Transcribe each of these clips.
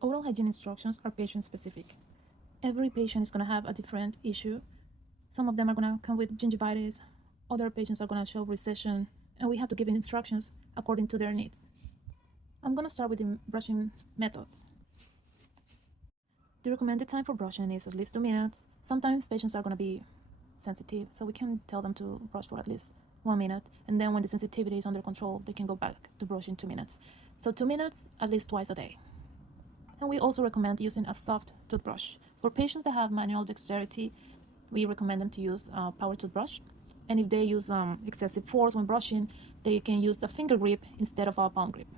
Oral hygiene instructions are patient specific. Every patient is going to have a different issue. Some of them are going to come with gingivitis, other patients are going to show recession, and we have to give instructions according to their needs. I'm going to start with the brushing methods. The recommended time for brushing is at least 2 minutes. Sometimes patients are going to be sensitive, so we can tell them to brush for at least 1 minute, and then when the sensitivity is under control, they can go back to brushing 2 minutes. So 2 minutes at least twice a day. And we also recommend using a soft toothbrush. For patients that have manual dexterity, we recommend them to use a power toothbrush. And if they use excessive force when brushing, they can use a finger grip instead of a palm grip.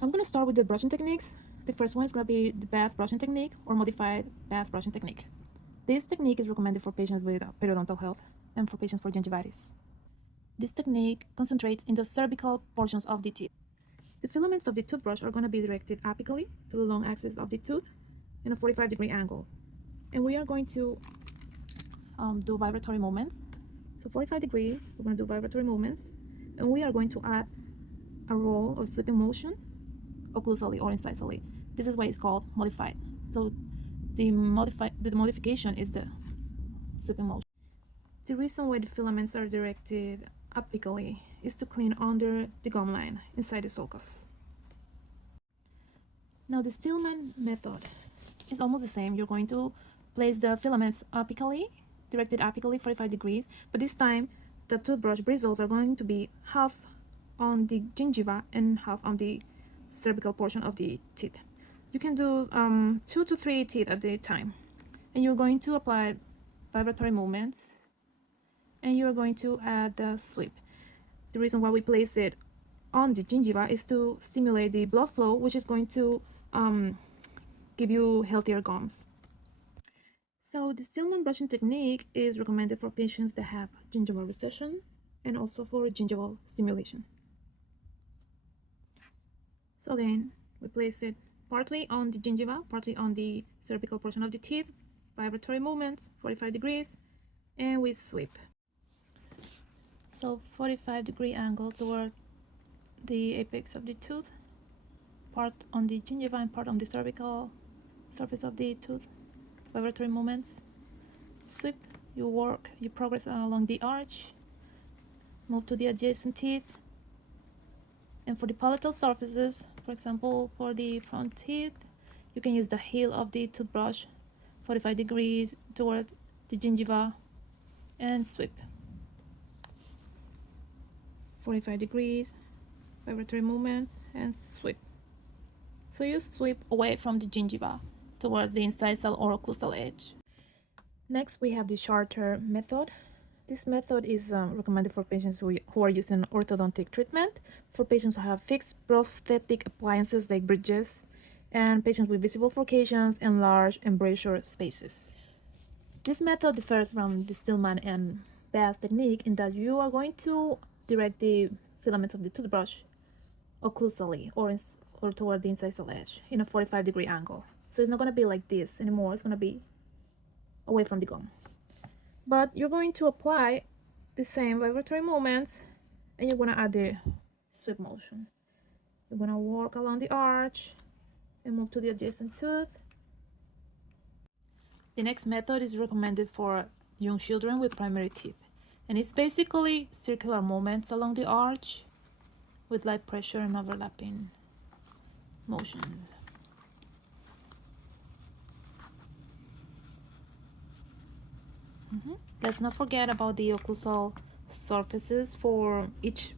I'm going to start with the brushing techniques. The first one is going to be the Bass brushing technique or modified Bass brushing technique. This technique is recommended for patients with periodontal health and for patients for gingivitis. This technique concentrates in the cervical portions of the teeth. The filaments of the toothbrush are going to be directed apically to the long axis of the tooth in a 45-degree angle. And we are going to do vibratory movements. So 45 degree, we're going to do vibratory movements. And we are going to add a roll or sweeping motion occlusally or incisally. This is why it's called modified. So the modification is the sweeping motion. The reason why the filaments are directed apically is to clean under the gum line inside the sulcus. Now the Stillman method is almost the same. You're going to place the filaments apically, directed apically 45 degrees, but this time the toothbrush bristles are going to be half on the gingiva and half on the cervical portion of the teeth. You can do 2 to 3 teeth at a time, and you're going to apply vibratory movements, and you're going to add the sweep. The reason why we place it on the gingiva is to stimulate the blood flow, which is going to give you healthier gums. So the Stillman brushing technique is recommended for patients that have gingival recession and also for gingival stimulation. So again, we place it partly on the gingiva, partly on the cervical portion of the teeth, vibratory movement, 45 degrees, and we sweep. So 45-degree angle toward the apex of the tooth, part on the gingiva and part on the cervical surface of the tooth, vibratory movements, sweep, you progress along the arch, move to the adjacent teeth, and for the palatal surfaces, for example, for the front teeth, you can use the heel of the toothbrush, 45 degrees toward the gingiva, and sweep. 45 degrees, vibratory movements, and sweep. So you sweep away from the gingiva towards the incisal or occlusal edge. Next, we have the Charter method. This method is recommended for patients who are using orthodontic treatment, for patients who have fixed prosthetic appliances like bridges, and patients with visible furcations and large embrasure spaces. This method differs from the Stillman and Bass technique in that you are going to direct the filaments of the toothbrush occlusally or toward the incisal edge in a 45-degree angle. So it's not going to be like this anymore. It's going to be away from the gum. But you're going to apply the same vibratory movements, and you're going to add the sweep motion. You're going to work along the arch and move to the adjacent tooth. The next method is recommended for young children with primary teeth, and it's basically circular movements along the arch with light pressure and overlapping motions. Let's not forget about the occlusal surfaces for each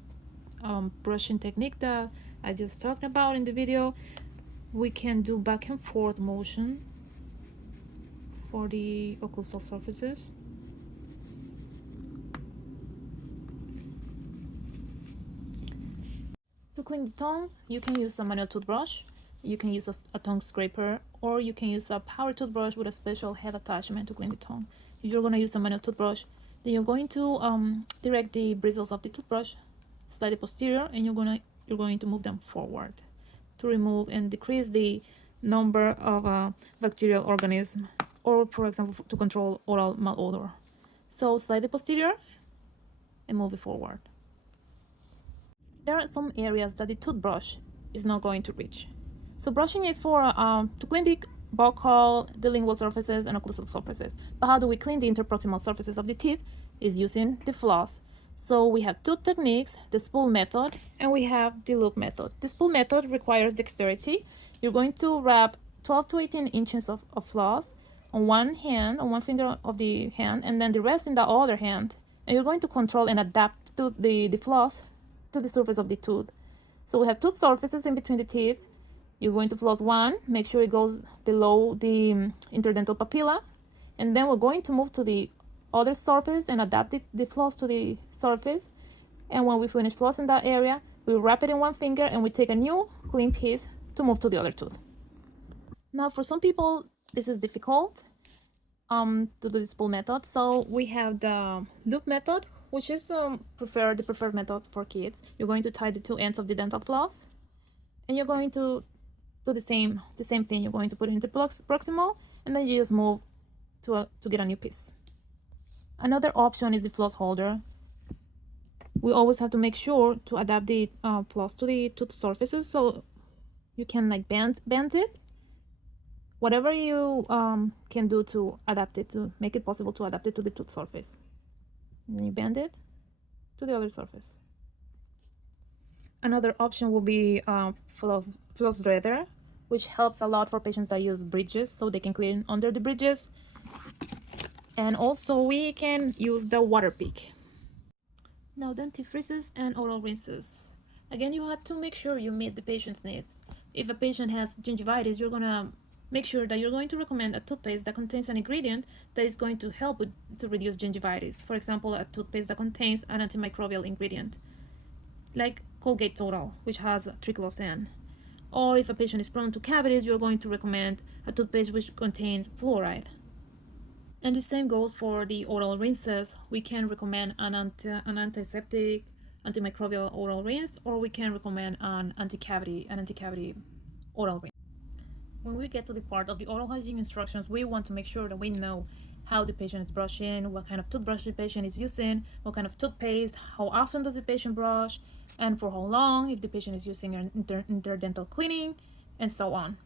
brushing technique that I just talked about in the video. We can do back and forth motion for the occlusal surfaces. To clean the tongue, you can use a manual toothbrush, you can use a tongue scraper, or you can use a power toothbrush with a special head attachment to clean the tongue. If you're going to use a manual toothbrush, then you're going to direct the bristles of the toothbrush slightly posterior, and you're going to move them forward to remove and decrease the number of bacterial organisms, or for example to control oral malodor. So slightly posterior and move it forward. There are some areas that the toothbrush is not going to reach. So brushing is for to clean the buccal, the lingual surfaces, and occlusal surfaces. But how do we clean the interproximal surfaces of the teeth? Is using the floss. So we have two techniques, the spool method and we have the loop method. The spool method requires dexterity. You're going to wrap 12 to 18 inches of floss on one hand, on one finger of the hand, and then the rest in the other hand. And you're going to control and adapt to the floss to the surface of the tooth. So we have tooth surfaces in between the teeth. You're going to floss one, make sure it goes below the interdental papilla, and then we're going to move to the other surface and adapt the floss to the surface. And when we finish flossing that area, we wrap it in one finger and we take a new clean piece to move to the other tooth. Now, for some people, this is difficult to do the spool method. So we have the loop method, which is the preferred method for kids. You're going to tie the two ends of the dental floss, and you're going to do the same thing. You're going to put it into proximal, and then you just move to get a new piece. Another option is the floss holder. We always have to make sure to adapt the floss to the tooth surfaces, so you can like bend it. Whatever you can do to adapt it, to make it possible to adapt it to the tooth surface. And then you bend it to the other surface. Another option will be floss threader, which helps a lot for patients that use bridges, so they can clean under the bridges. And also we can use the water pick. Now, dentifrices and oral rinses. Again, you have to make sure you meet the patient's need. If a patient has gingivitis, you're gonna make sure that you're going to recommend a toothpaste that contains an ingredient that is going to help to reduce gingivitis. For example, a toothpaste that contains an antimicrobial ingredient, like Colgate Total, which has triclosan. Or if a patient is prone to cavities, you're going to recommend a toothpaste which contains fluoride. And the same goes for the oral rinses. We can recommend an antiseptic, antimicrobial oral rinse, or we can recommend an anti-cavity oral rinse. When we get to the part of the oral hygiene instructions, we want to make sure that we know how the patient is brushing, what kind of toothbrush the patient is using, what kind of toothpaste, how often does the patient brush, and for how long, if the patient is using an interdental cleaning, and so on.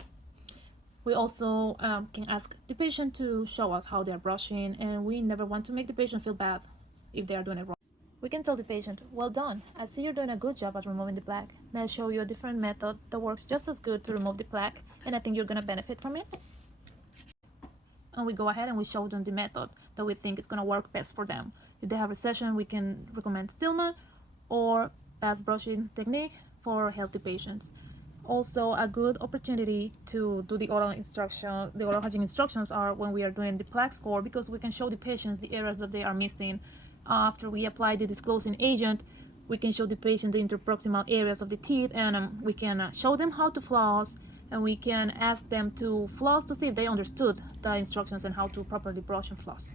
We also can ask the patient to show us how they're brushing, and we never want to make the patient feel bad if they are doing it wrong. We can tell the patient, well done, I see you're doing a good job at removing the plaque. May I show you a different method that works just as good to remove the plaque, and I think you're going to benefit from it? And we go ahead and we show them the method that we think is going to work best for them. If they have recession, we can recommend Stillman or fast brushing technique for healthy patients. Also, a good opportunity to do the oral hygiene instructions are when we are doing the plaque score, because we can show the patients the areas that they are missing. After we apply the disclosing agent, we can show the patient the interproximal areas of the teeth, and we can show them how to floss, and we can ask them to floss to see if they understood the instructions and how to properly brush and floss.